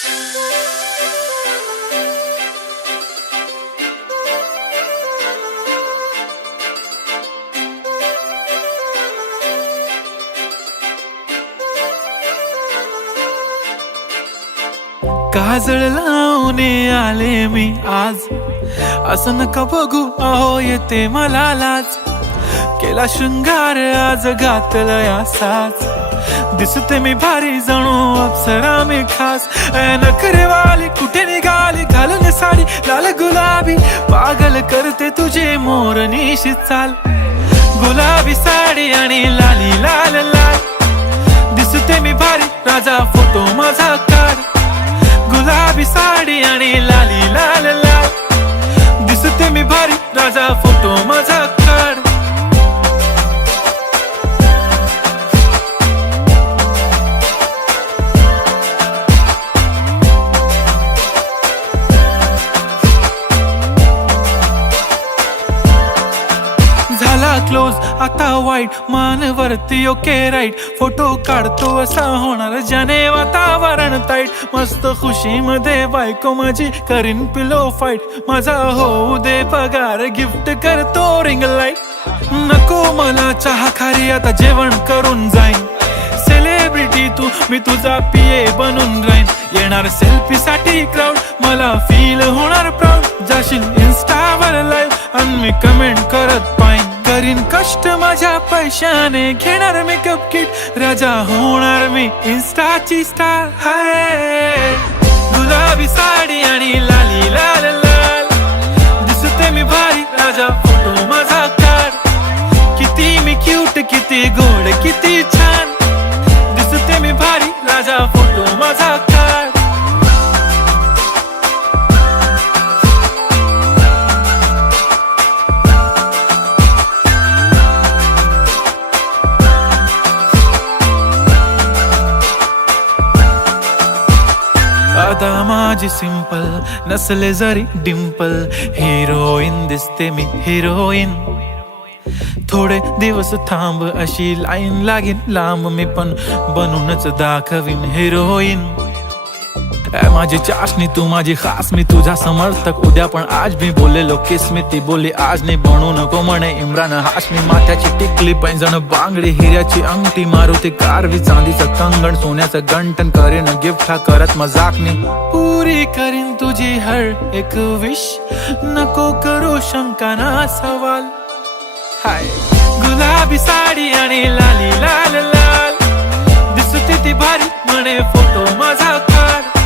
काजळ लावून आले मी आज, असं नका बघू अहो येते मला लाज. केला शृंगार आज घातला साज, दिसते मी भारी जणू अप्सरा मी खास. नखरेवाली कुठे निघाली घालून साडी लाल गुलाबी, पागल करते तुझे मोरनीशी चाल. गुलाबी साडी आणि लाली लाल लाल, दिसते मी भारी राजा फोटो माझा काढ. गुलाबी साडी आणि लाली लाल लाल, दिसते मी भारी राजा फोटो माझा काढ. झाला क्लोज आता वाईट मानवरती ओके राईट, फोटो काढतो असा होणार ज्याने वातावरण ताईट. मस्त खुशी मध्ये बायको माझी करीन पिलो फाईट, माझा होऊ दे पगार गिफ्ट करतो रिंग लाईट. नको मला चहा खारी आता जेवण करून जाईन, सेलिब्रिटी तू मी तुझा पिये बनून राहीन. येणार सेल्फी साठी क्राऊड मला फील होणार प्राऊड, जाशील इन्स्टावर लाईव्ह आणि मी कमेंट करत पाईन. करीन कष्ट माझ्या पैशाने घेणार मेकअप किट, राजा होणार मी इन्स्टाची स्टार. हाय गुलाबी साडी आणि लाली लाल लाल, दिसते मी भारी राजा फोटो माझा काढ. किती मी क्यूट किती गोड किती छान, दिसते मी भारी राजा फोटो माझा काढ. आता माझी सिंपल नसले जरी डिंपल, हिरोईन दिसते मी हिरोईन. थोडे दिवस थांब अशी लाईन लागेल लांब, मी पण बनूनच दाखवीन हिरोईन. माझी चाशनी तू माझी खास, मी तुझा समर्थक उद्या पण आज. मी बोललेलो किस मी ती बोलली आज नाही, बनू नको म्हणे इम्रान हाशमी. माथ्याची टिकली पैंजण बांगडी हिऱ्याची अंगठी, मारुती कारवी चांदीचं कंगण सोन्याचं गंटन. करीन गिफ्ट हा करत मजाकनी, पुरी करीन तुझी हर एक विश. नको करू शंका ना सवाल. हाय गुलाबी साडी आणि लाली लाल लाल, दिसते ती भारी म्हणे फोटो माझा काढ.